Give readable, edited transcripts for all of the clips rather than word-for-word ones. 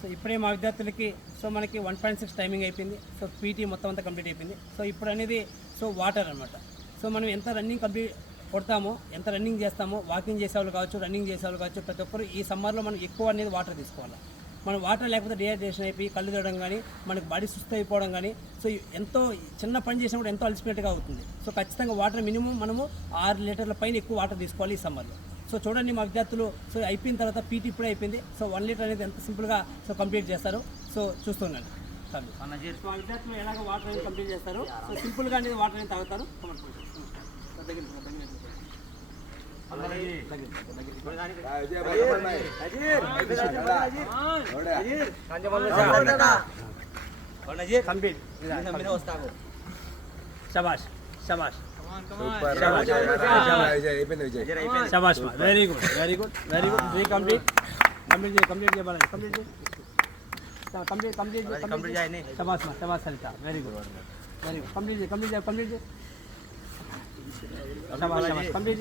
So ఇప్పుడే మా విద్యార్థులకి సో మనకి 1.6 టైమింగ్ అయిపోయింది. సో పీటీ మొత్తం అంతా కంప్లీట్ అయిపోయింది. సో ఇప్పుడు అనేది సో వాటర్ అనమాట. సో మనం ఎంత రన్నింగ్ కంప్లీట్ కొడతామో, ఎంత రన్నింగ్ చేస్తామో, వాకింగ్ చేసేవాళ్ళు కావచ్చు, రన్నింగ్ చేసేవాళ్ళు కావచ్చు, ప్రతి ఒక్కరు ఈ సమ్మర్లో మనం ఎక్కువ అనేది వాటర్ తీసుకోవాలి. మనం వాటర్ లేకపోతే డిహైడ్రేషన్ అయిపోయి కళ్ళు తిరగడం కానీ, మనకి బాడీ సుస్థ అయిపోవడం కానీ, సో ఎంతో చిన్న పని చేసినప్పుడు ఎంతో అలసిపోయేట్టుగా అవుతుంది. సో ఖచ్చితంగా వాటర్ మినిమం మనము 6 లీటర్ల పైన ఎక్కువ వాటర్ తీసుకోవాలి ఈ సమ్మర్లో. సో చూడండి మా విద్యార్థులు సో అయిపోయిన తర్వాత పీటీ ఇప్పుడే అయిపోయింది. సో 1 లీటర్ అనేది ఎంత సింపుల్గా సో కంప్లీట్ చేస్తారు. సో చూస్తున్నాను మా విద్యార్థులు ఎలాగ వాటర్ అనేది కంప్లీట్ చేస్తారు. సో సింపుల్గా అనేది వాటర్ అనేది తాగుతారు. శబాష్ శబాష్ శబాష్ very good very good very good. Complete complete complete చేయాలి కంప్లీట్ కంప్లీట్ కంప్లీట్ చేయండి. శబాష్ శబాష్ Saritha very good very good. Complete complete complete శబాష్ శబాష్ కంప్లీట్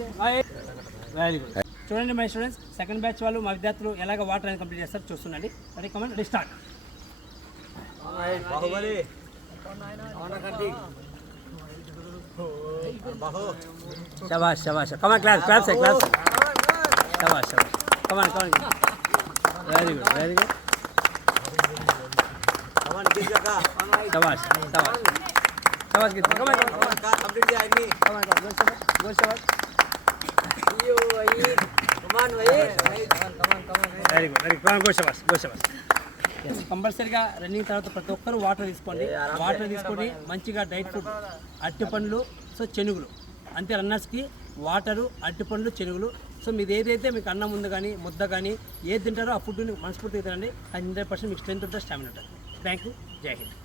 వెరీ గుడ్. చూడండి మై స్టూడెంట్స్, సెకండ్ బ్యాచ్ వాళ్ళు మా విద్యార్థులు ఎలాగ వాటర్ అనేది కంప్లీట్ చేస్తారు చూస్తుండండి. Ready command ready start. శబాష్ శబాష్ కమాన్ క్లాస్ క్లాస్ క్లాస్ శబాష్ శబాష్ come on come on very good very good శబాష్ శబాష్ శబాష్ కమాన్ కంప్లీట్ చేయండి కమాన్ గో శబాష్ గో శబాష్ very good very good go శబాష్ గో శబాష్. కంపల్సరీగా రన్నింగ్ తర్వాత ప్రతి ఒక్కరు వాటర్ తీసుకోండి. వాటర్ తీసుకొని మంచిగా డైట్ ఫుడ్ అరటిపండ్లు, సో శనుగులు, అంతే రన్నర్స్కి వాటరు, అరటిపండ్లు, శనుగులు. సో మీది ఏదైతే మీకు అన్నం ఉంది కానీ ముద్ద కానీ ఏది తింటారో ఆ ఫుడ్ని మనస్ఫూర్తిగా తినండి. 100% మీకు స్ట్రెంత్ ఉంటుంది, స్టామినా ఉంటుంది. Thank you. జై హింద్.